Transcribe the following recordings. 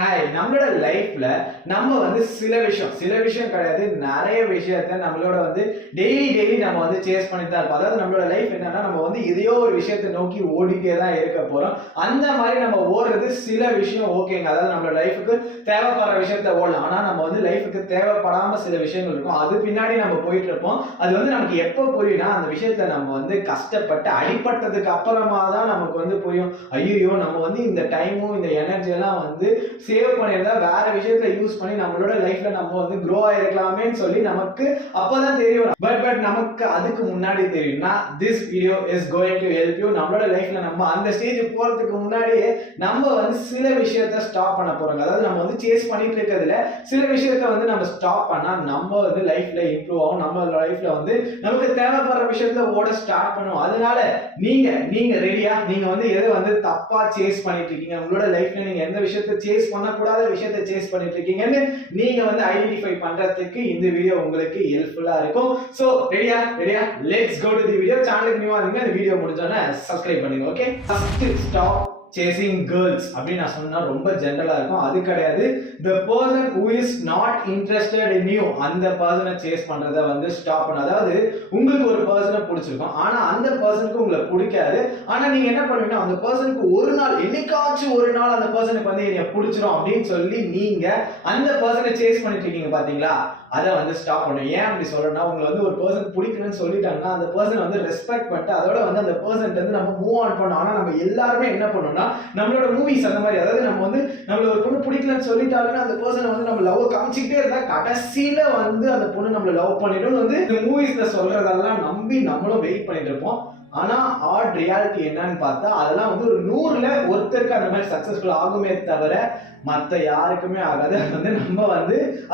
Hi, நம்மளோட லைஃப்ல நம்ம சில விஷயம் கிடையாது, நிறைய விஷயத்த நம்மளோட டெய்லி நம்ம சேஸ் பண்ணிட்டு தான் இருப்போம். அதாவது நம்மளோட லைஃப் என்னன்னா, நம்ம எதையோ ஒரு விஷயத்தை நோக்கி ஓடிட்டே தான் இருக்க போறோம். அந்த மாதிரி நம்ம ஓடுறது சில விஷயம் ஓகேங்க. அதாவது நம்மளோட லைஃபுக்கு தேவைப்படுற விஷயத்த ஓடலாம். ஆனா நம்ம லைஃபுக்கு தேவைப்படாம சில விஷயங்கள் இருக்கும். அது பின்னாடி நம்ம போயிட்டு இருப்போம். அது நமக்கு எப்போ புரியும்னா, அந்த விஷயத்துல நம்ம கஷ்டப்பட்டு அடிபட்டதுக்கு அப்புறமா தான் நமக்கு புரியும். ஐயோ, நம்ம இந்த டைமும் இந்த எனர்ஜி எல்லாம் சேவ் பண்ணியிருந்தா வேற விஷயத்துல யூஸ் பண்ணி நம்மளோட லைஃப்ல நம்ம க்ரோ ஆயிருக்கலாமேன்னு சொல்லி நமக்கு அப்பதான் தெரியும். பட் நமக்கு அதுக்கு முன்னாடி தெரியும்னா, this video is going to help you. நம்மளோட லைஃப்ல நம்ம அந்த ஸ்டேஜ் போறதுக்கு முன்னாடியே நம்ம சில விஷயத்த ஸ்டாப் பண்ண போறோம். அதாவது நம்ம சேஸ் பண்ணிட்டு இருக்கிறதுல சில விஷயத்த நம்ம ஸ்டாப் பண்ணா நம்ம லைஃப்ல இம்ப்ரூவ் ஆகும். நம்ம லைஃப்ல நமக்கு தேவைப்படுற விஷயத்துல ஓட ஸ்டார்ட் பண்ணுவோம். அதனால நீங்க ரெடியா? நீங்க எதை தப்பா சேஸ் பண்ணிட்டு இருக்கீங்க, உங்களோட லைஃப்ல நீங்க எந்த விஷயத்த சேஸ் பண்ணக்கூடாத விஷயத்தை சேஸ் பண்ணிட்டு இருக்கீங்கன்னு நீங்க ஐடென்டிஃபை பண்றதுக்கு இந்த வீடியோ உங்களுக்கு ஹெல்ப்ஃபுல்லா இருக்கும். சோ ரெடியா? Let's go to the video. சேனலுக்கு நியூவா இருந்தீங்க, இந்த வீடியோ முடிஞ்சோனே சப்ஸ்கிரைப் பண்ணுங்க. Okay, first stop chasing girls அப்படின்னு நான் சொன்னா ரொம்ப ஜெனரலா இருக்கும். அது கிடையாது. the person who is not interested in you, அந்த பர்சனை சேஸ் பண்றத ஸ்டாப் பண்ண. அதாவது உங்களுக்கு ஒரு பர்சனை பிடிச்சிருக்கும், ஆனா அந்த பர்சனுக்கு உங்களை பிடிக்காது. ஆனா நீங்க என்ன பண்ணுவீங்கன்னா, அந்த பர்சனுக்கு ஒரு நாள், என்னைக்காச்சும் ஒரு நாள் அந்த பர்சனுக்கு என்னைய பிடிச்சிரும் அப்படின்னு சொல்லி நீங்க அந்த பர்சனை சேஸ் பண்ணிட்டு இருக்கீங்க பாத்தீங்களா, அதை ஸ்டாப் பண்ணும். ஏன் அப்படி சொல்றேன்னா, உங்களை ஒரு பர்சன் பிடிக்கணும்னு சொல்லிட்டாங்கன்னா அந்த பர்சன் ரெஸ்பெக்ட் பண்ணிட்டு அதோட அந்த பர்சன் நம்ம மூவ் ஆன் பண்ணோம். ஆனா நம்ம எல்லாருமே என்ன பண்ணோம்னா, நம்மளோட மூவிஸ் அந்த மாதிரி, அதாவது நம்ம நம்மள ஒரு பொண்ணு பிடிக்கலன்னு சொல்லிட்டாலுமே அந்த பர்சன் நம்ம லவ் காமிச்சிக்கிட்டே இருந்தா கடைசியில அந்த பொண்ணு நம்மள லவ் பண்ணிடும் இந்த மூவிஸ்ல சொல்றதெல்லாம் நம்பி நம்மளும் வெயிட் பண்ணிட்டு இருப்போம். ஆனா ஆட் ரியாலிட்டி என்னன்னு பார்த்தா, அதெல்லாம் ஒரு 100ல ஒருத்தருக்கு அந்த மாதிரி சக்சஸ்ஃபுல் ஆகுமே தவிர மற்ற யாருக்குமே ஆகாது. நம்ம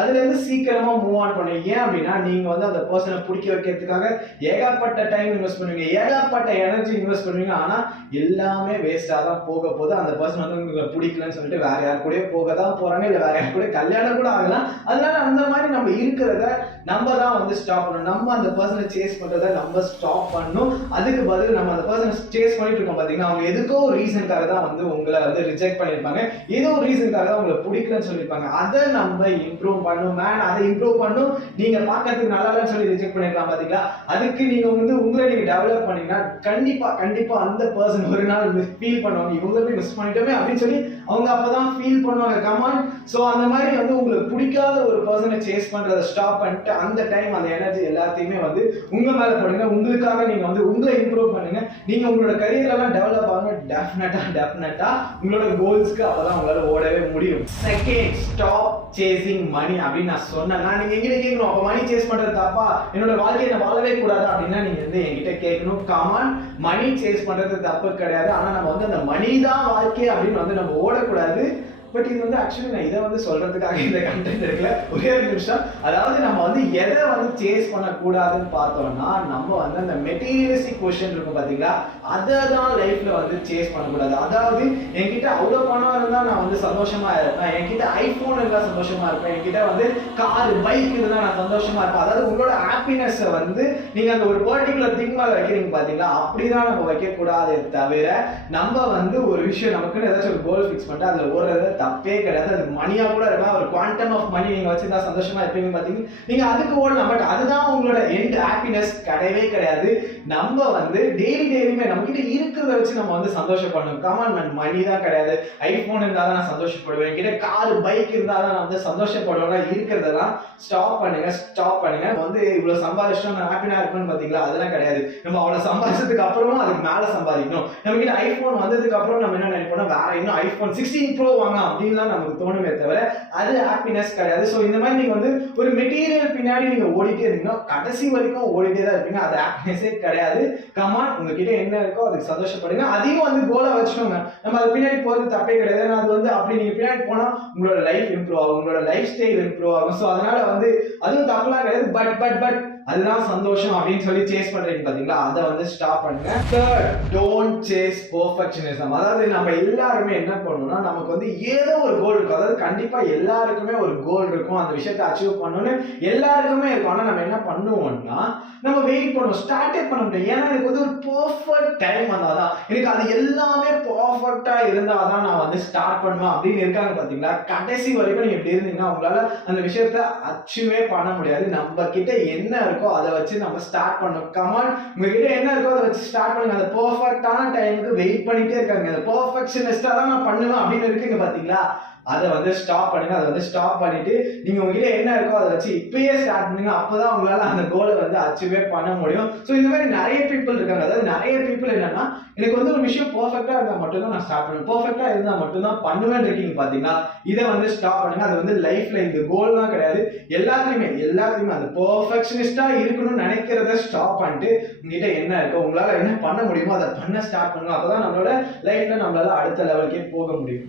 அதுல இருந்து சீக்கிரமா மூவ் ஆன் பண்ணுவீங்க. ஏன் அப்படின்னா, நீங்க அந்த பர்சனை பிடிக்க வைக்கிறதுக்காக ஏகப்பட்ட டைம் இன்வெஸ்ட் பண்ணுவீங்க, ஏகப்பட்ட எனர்ஜி இன்வெஸ்ட் பண்ணுவீங்க. ஆனா எல்லாமே வேஸ்டா தான் போக போகுது. அந்த பர்சன் உங்களுக்கு பிடிக்கலன்னு சொல்லிட்டு வேற யார் கூட போக தான் போறாங்க, இல்ல வேற யார் கூட கல்யாணம் கூட ஆகலாம். அதனால அந்த மாதிரி நம்ம இருக்கிறத நம்ம தான் ஸ்டாப் பண்ணணும். நம்ம அந்த பர்சனை சேஸ் பண்றதை நம்ம ஸ்டாப் பண்ணணும். அதுக்கு பதில் நம்ம அந்த பர்சனை சேஸ் பண்ணிட்டு இருக்கோம் பாத்தீங்கன்னா, அவங்க எதுக்கோ ஒரு ரீசனுக்காக தான் உங்களை ரிஜெக்ட் பண்ணிருப்பாங்க, ஏதோ ஒரு ரீசனுக்காக உங்களை பிடிக்கலன்னு சொல்லிருப்பாங்க. அதை நம்ம இம்ப்ரூவ் பண்ணும். அதை இம்ப்ரூவ் பண்ணும். நீங்க பார்க்கறதுக்கு நல்லா இல்லைன்னு சொல்லி ரிஜெக்ட் பண்ணிருக்கலாம் பாத்தீங்களா. அதுக்கு நீங்க உங்களை நீங்க டெவலப் பண்ணீங்கன்னா கண்டிப்பா அந்த பர்சன் ஒரு நாள் ஃபீல் பண்ணுவாங்க, இவங்க மிஸ் பண்ணிட்டோமே அப்படின்னு சொல்லி அவங்க அப்பதான் ஃபீல் பண்ணுவாங்க. கமான். சோ அந்த மாதிரி உங்களுக்கு பிடிக்காத ஒரு பர்சனை சேஸ் பண்றதை ஸ்டாப் பண்ணிட்டு அந்த டைம் அந்த எனர்ஜி எல்லாத்தையுமே உங்க மேல போடுங்க. உங்களுக்காக நீங்க உங்களை இம்ப்ரூவ் பண்ணுங்க. நீங்க உங்களோட கரியர் எல்லாம் டெவலப் ஆகுங்க. டெஃபினட்டா உங்களோட கோல்ஸ்க்கு அப்பதான் உங்களால ஓடவே முடியும். செகண்ட், ஸ்டாப் சேசிங் மணி அப்படின்னு நான் சொன்னேன்னா, நீங்க எங்கிட்ட கேட்கணும், அப்ப மணி சேஸ் பண்றது தப்பா, என்னோட வாழ்க்கையை நான் வாழவே கூடாது அப்படின்னா நீங்க என்கிட்ட கேட்கணும். கமான், மணி சேஸ் பண்றது தப்பு கிடையாது. ஆனா நம்ம அந்த மணி தான் வாழ்க்கை அப்படின்னு நம்ம ஓடக்கூடாது. பட் இது ஆக்சுவலி நான் இதை சொல்றதுக்காக இந்த கண்டென்ட் இருக்குல்ல, ஒரே ஒரு நிமிஷம். அதாவது நம்ம எதை சேஸ் பண்ணக்கூடாதுன்னு பார்த்தோம்னா, நம்ம அந்த மெட்டீரியலிஸ்டிக் கொஸ்டின் இருக்கும் பாத்தீங்களா, அதை தான் லைஃப்ல சேஸ் பண்ணக்கூடாது. அதாவது என்கிட்ட அவ்வளவு பணம் இருந்தா நான் சந்தோஷமா இருப்பேன், என்கிட்ட ஐபோன் இருந்தா சந்தோஷமா இருப்பேன், என்கிட்ட கார் பைக் இருந்தா நான் சந்தோஷமா இருப்பேன். அதாவது உங்களோட ஹாப்பினஸ் நீங்க அந்த ஒரு பர்டிகுலர் திங் மேல வைக்கிறீங்க பாத்தீங்களா, அப்படிதான் நம்ம வைக்க கூடாதே தவிர நம்ம ஒரு விஷயம் நமக்குன்னு ஏதாச்சும் ஒரு கோல் ஃபிக்ஸ் பண்ணிட்டு அதுல ஓடுறத தப்பே கிடையாது. அது மணியா கூட இருக்கலாம், ஒரு குவாண்டம் ஆஃப் மணி நீங்க வச்சிருந்தா சந்தோஷமா இருப்பீங்க பாத்தீங்க, நீங்க அதுக்கு ஓடலாம். பட் அதுதான் உங்களோட எண்ட் ஹாப்பினஸ் கிடையவே கிடையாது. நம்ம டெய்லியுமே நம்ம கிட்ட இருக்கிறத வச்சு நம்ம சந்தோஷப்படணும். கமான் மேன், மணி தான் கிடையாது. ஐபோன் இருந்தா தான் நான் சந்தோஷப்படுவேன், என்கிட்ட கார் பைக் இருந்தா தான் நான் சந்தோஷப்படுவேன். இருக்கிறதெல்லாம் ஸ்டாப் பண்ணுங்க. இவ்வளவு சம்பாதிச்சோம் நான் ஹாப்பியா இருப்பேன்னு பாத்தீங்களா, அதெல்லாம் கிடையாது. நம்ம அவ்வளவு சம்பாதிச்சதுக்கு அப்புறமும் அதுக்கு மேல சம்பாதிக்கணும். நம்ம கிட்ட ஐபோன் வந்ததுக்கு அப்புறம் நம்ம என்ன நினைப்போம்னா, வேற இன்னும் ஐபோன் 16 ப்ரோ வாங்க அப்படின்லாம் நமக்கு தோணுமே தவிர அது ஹாப்பினஸ் கிடையாது. ஸோ இந்த மாதிரி நீங்க ஒரு மெட்டீரியல் பின்னாடி நீங்க ஓடிட்டே இருந்தீங்கன்னா கடைசி வரைக்கும் ஓடிட்டே தான் இருப்பீங்க. அது ஹாப்பினஸே கிடையாது. கமான், உங்ககிட்ட என்ன இருக்கோ அதுக்கு சந்தோஷப்படுங்க. அதையும் கோலா வச்சுக்கோங்க. நம்ம அது பின்னாடி போறது தப்பே கிடையாது. அது அப்படி நீங்க பின்னாடி போனா உங்களோட லைஃப் இம்ப்ரூவ் ஆகும், உங்களோட லைஃப் ஸ்டைல் இம்ப்ரூவ் ஆகும். ஸோ அதனால அதுவும் தப்பெல்லாம் கிடையாது. பட் அதுதான் சந்தோஷம் அப்படின்னு சொல்லி சேஸ் பண்றீங்க பாத்தீங்களா, அதை வந்து ஸ்டாப் பண்ணுங்க. Third, don't chase perfectionism. அதாவது நம்ம எல்லாருமே என்ன பண்ணணும்னா, நமக்கு வந்து ஏதோ ஒரு கோல் இருக்கும். அதாவது கண்டிப்பா எல்லாருக்குமே ஒரு கோல் இருக்கும், அந்த விஷயத்தை அச்சீவ் பண்ணணும்னு எல்லாருக்குமே இருக்கும். ஆனா நம்ம என்ன பண்ணுவோம்னா, நம்ம வெயிட் பண்ணுவோம், ஸ்டார்டே பண்ண முடியும். ஏன்னா எனக்கு வந்து ஒரு பெர்ஃபெக்ட் டைம் வந்தாதான், எனக்கு அது எல்லாமே பெர்ஃபெக்டா இருந்தாதான் நான் வந்து ஸ்டார்ட் பண்ணுவேன் அப்படின்னு இருக்காங்க பாத்தீங்களா. கடைசி வரைக்கும் நீங்க இப்படி இருந்தீங்கன்னா உங்களால அந்த விஷயத்தை அச்சீவே பண்ண முடியாது. நம்ம கிட்ட என்ன இருக்கோ அதை வச்சு நம்ம ஸ்டார்ட் பண்ணணும். கமான், உங்ககிட்ட என்ன இருக்கோ அதை வச்சு ஸ்டார்ட் பண்ணுங்க. அந்த பெர்ஃபெக்டான டைமுக்கு வெயிட் பண்ணிட்டே இருக்காங்க. அந்த பெர்ஃபெக்ஷனிஸ்டா தான் நான் பண்ணுவேன் அப்படின்னு இருக்குங்க பாத்தீங்களா, அதை வந்து ஸ்டாப் பண்ணுங்க. அதை வந்து ஸ்டாப் பண்ணிட்டு நீங்க உங்ககிட்ட என்ன இருக்கோ அதை வச்சு இப்பயே ஸ்டார்ட் பண்ணுங்க. அப்பதான் உங்களால அந்த கோலை வந்து அச்சீவே பண்ண முடியும். ஸோ இந்த மாதிரி நிறைய பீப்புள் இருக்காங்க. அதாவது நிறைய பீப்புள் என்னன்னா, எனக்கு வந்து ஒரு விஷயம் பெர்ஃபெக்டா இருந்தா மட்டும்தான் நான் ஸ்டார்ட் பண்ணுவேன், பெர்ஃபெக்டா இருந்தா மட்டும்தான் பண்ணுவேன் இருக்கீங்க பாத்தீங்களா. இதை வந்து ஸ்டாப் பண்ணுங்க. அது வந்து லைஃப்ல இந்த கோல் தான் கிடையாது. எல்லாத்தையுமே அந்த பெர்ஃபெக்ஷனிஸ்டா இருக்கணும்னு நினைக்கிறத ஸ்டாப் பண்ணிட்டு உங்ககிட்ட என்ன இருக்கோ, உங்களால என்ன பண்ண முடியுமோ அதை பண்ண ஸ்டார்ட் பண்ணுங்க. அப்பதான் நம்மளோட லைஃப்ல நம்மளால அடுத்த லெவலுக்கே போக முடியும்.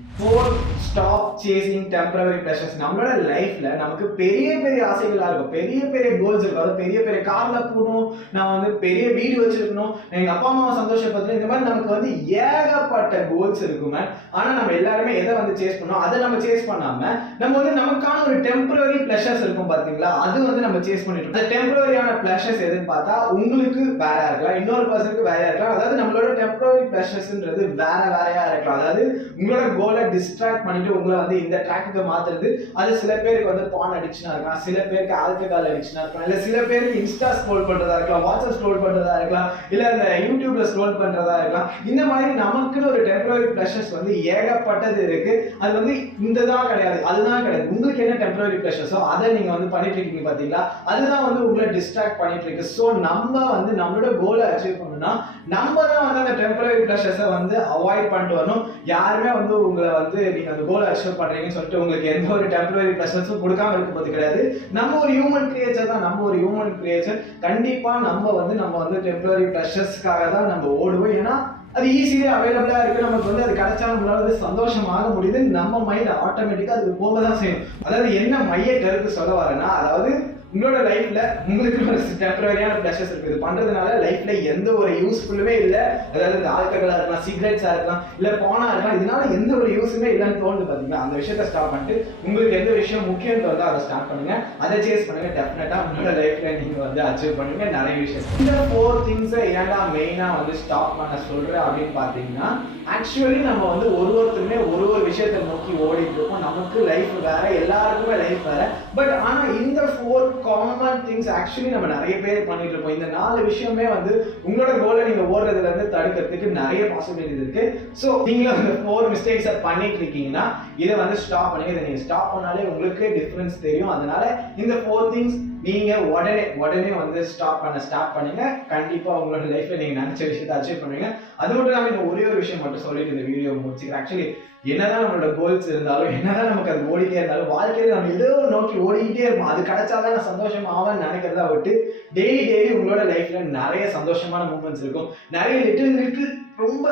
Stop chasing temporary pleasures. நம்மளோட லைஃப்ல நமக்கு பெரிய பெரிய ஆசைகளா இருக்கும், பெரிய பெரிய கோல்ஸ் இருக்கும். அதாவது பெரிய பெரிய கார்ல போகணும், நான் வந்து பெரிய வீடு வச்சிருக்கணும், எங்க அப்பா அம்மாவை சந்தோஷப்படுத்தணும், இந்த மாதிரி நமக்கு வந்து ஏகப்பட்ட கோல்ஸ் இருக்குமே. ஆனா நம்ம எல்லாருமே எதை வந்து சேஸ் பண்ணோம், அதை நம்ம சேஸ் பண்ணாம நம்ம வந்து நமக்கான ஒரு டெம்பரரி பிளஷர்ஸ் இருக்கும் பாத்தீங்களா, அது வந்து நம்ம சேஸ் பண்ணிட்டு இருக்கோம். அந்த டெம்பரரியான பிளஷர்ஸ் எதுன்னு பார்த்தா உங்களுக்கு வேற இருக்கலாம், இன்னொரு பர்சனுக்கு வேற இருக்கலாம். அதாவது நம்மளோட டெம்பரரி பிளஷர்ஸ்ன்றது வேறையா இருக்கலாம். அதாவது உங்களோட கோலை டிஸ்ட்ராக்ட் பண்ணிட்டு உங்களை வந்து இந்த ட்ராக்குக்கு மாத்துறது. அது சில பேருக்கு வந்து பான் அடிக்ஷனா இருக்கலாம், சில பேருக்கு ஆல்கஹால் அடிக்ஷனா இருக்கலாம், இல்ல சில பேருக்கு இன்ஸ்டா ஸ்க்ரோல் பண்றதா இருக்கலாம், வாட்ஸ்அப் ஸ்க்ரோல் பண்றதா இருக்கலாம், இல்ல இந்த யூடியூப்ல ஸ்க்ரோல் பண்றதா இருக்கலாம். இந்த மாதிரி நமக்குன்னு ஒரு டெம்பரரி பிளஷர்ஸ் வந்து ஏகப்பட்டது இருக்கு. அது வந்து இந்த தான் கிடையாது, அதுதான் கிடையாது. உங்களுக்கு என்ன டெம்பரரி பிளஷர்ஸோ அதை நீங்க வந்து பண்ணிட்டு இருக்கீங்க பாத்தீங்களா, அதுதான் வந்து உங்களை டிஸ்ட்ராக்ட் பண்ணிட்டு இருக்கு. ஸோ நம்ம வந்து நம்மளோட கோலை அச்சீவ் பண்ணணும்னா நம்ம தான் வந்து அந்த டெம்பரரி பிளஷர்ஸை வந்து அவாய்ட் பண்ணிட்டு வரணும். யாருமே வந்து உங்களை வந்து நீங்க அந்த கோலை அச்சீவ் பண்றீங்கன்னு சொல்லிட்டு உங்களுக்கு எந்த ஒரு டெம்பரரி பிளஷர்ஸும் கொடுக்காம இருக்க போது கிடையாது. நம்ம ஒரு ஹியூமன் கிரியேச்சர் தான், நம்ம ஒரு ஹியூமன் கிரியேச்சர். கண்டிப்பா நம்ம வந்து டெம்பரரி பிளஷர்ஸ்க்காக தான் நம்ம ஓடுவோம். ஏன்னா அது ஈஸியா அவைலபிளா இருக்கு, நமக்கு வந்து அது கிடைச்சா நம்மளால வந்து சந்தோஷமாக முடியுது. நம்ம மைண்ட் ஆட்டோமேட்டிக்கா அதுக்கு போக தான் செய்யும். அதாவது என்ன மைய கருத்து சொல்ல வரேன்னா, அதாவது உங்களோட லைஃப்ல உங்களுக்கு ஒரு டெம்பரரியான பிளஷர்ஸ் இருக்கு, இது பண்றதுனால லைஃப்ல எந்த ஒரு யூஸ்ஃபுல்லுமே இல்லை. அதாவது இந்த ஆல்கஹாலா இருக்கலாம், சிகரெட்ஸா இருக்கலாம், இல்ல பானா இருக்கலாம், இதனால எந்த ஒரு யூஸுமே இல்லைன்னு தோணுது பாத்தீங்களா. அந்த விஷயத்தை ஸ்டாப் பண்ணிட்டு உங்களுக்கு எந்த விஷயம் முக்கியம் தோணுதோ அதை ஸ்டார்ட் பண்ணுங்க, அதை சேஸ் பண்ணுங்க. டெஃபினட்டா உங்களோட லைஃப்ல நீங்க வந்து அச்சீவ் பண்ணுங்க நிறைய விஷயம். இந்த 4 திங்ஸை ஏன்டா மெயினா வந்து ஸ்டாப் பண்ண சொல்றேன் அப்படின்னு பாத்தீங்கன்னா, ஆக்சுவலி நம்ம வந்து ஒருத்தருமே ஒரு விஷயத்தை நோக்கி ஓடிட்டு இருக்கோம். நமக்கு லைஃப் வேற, எல்லாருக்குமே லைஃப் வேற. பட் ஆனா இந்த 4 காமன் திங்ஸ் ஆக்சுவலி நம்ம நிறைய பேர் பண்ணிட்டு இருக்கோம். இந்த 4 விஷயமே வந்து உங்களோட கோலை நீங்க ஓடுறதுல இருந்து தடுக்கிறதுக்கு நிறைய பாசிபிலிட்டிஸ் இருக்கு. ஸோ நீங்க அந்த 4 மிஸ்டேக்ஸை பண்ணிட்டு இருக்கீங்கன்னா இதை வந்து ஸ்டாப் பண்ணுங்க. இதை நீங்க ஸ்டாப் பண்ணாலே உங்களுக்கு டிஃபரன்ஸ் தெரியும். அதனால இந்த 4 திங்ஸ் நீங்க உடனே வந்து ஸ்டாப் பண்ணுங்க. கண்டிப்பா உங்களோட லைஃப்ல நீங்க நினைச்ச விஷயத்தை அச்சீவ் பண்ணுவீங்க. அது மட்டும் இல்லாம இந்த ஒரே ஒரு விஷயம் மட்டும் சொல்லிட்டு இந்த வீடியோ முடிச்சுக்கிறேன். ஆக்சுவலி என்னதான் நம்மளோட கோல்ஸ் இருந்தாலும், என்னதான் நமக்கு அது ஓடிட்டே இருந்தாலும், வாழ்க்கையில நம்ம ஏதோ நோக்கி ஓடிக்கிட்டே இருப்போம். அது கிடைச்சாதான் நான் சந்தோஷம் ஆவேன்னு நினைக்கிறதா விட்டு டெய்லி உங்களோட லைஃப்ல நிறைய சந்தோஷமான மூமெண்ட்ஸ் இருக்கும். நிறைய லிட்டில் ரொம்ப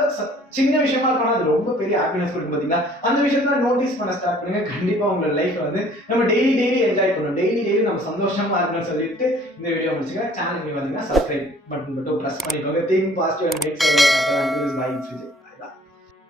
சின்ன விஷயமா இருக்கும், அது ரொம்ப பெரிய ஹாப்பினஸ் கொடுக்கும் பாத்தீங்களா. அந்த விஷயத்த நோட்டீஸ் பண்ண ஸ்டார்ட் பண்ணுங்க. கண்டிப்பா உங்களோட லைஃப் வந்து நம்ம டெய்லி என்ஜாய் பண்ணணும். டெய்லி நம்ம சந்தோஷமா இருக்கணும்னு சொல்லிட்டு இந்த வீடியோ முடிச்சுக்கிறேன். சேனல் நீங்க வந்தீங்கன்னா சப்ஸ்கிரைப் பட்டன் மட்டும் பிரஸ் பண்ணிக்கோங்க. Think positive and make success. By.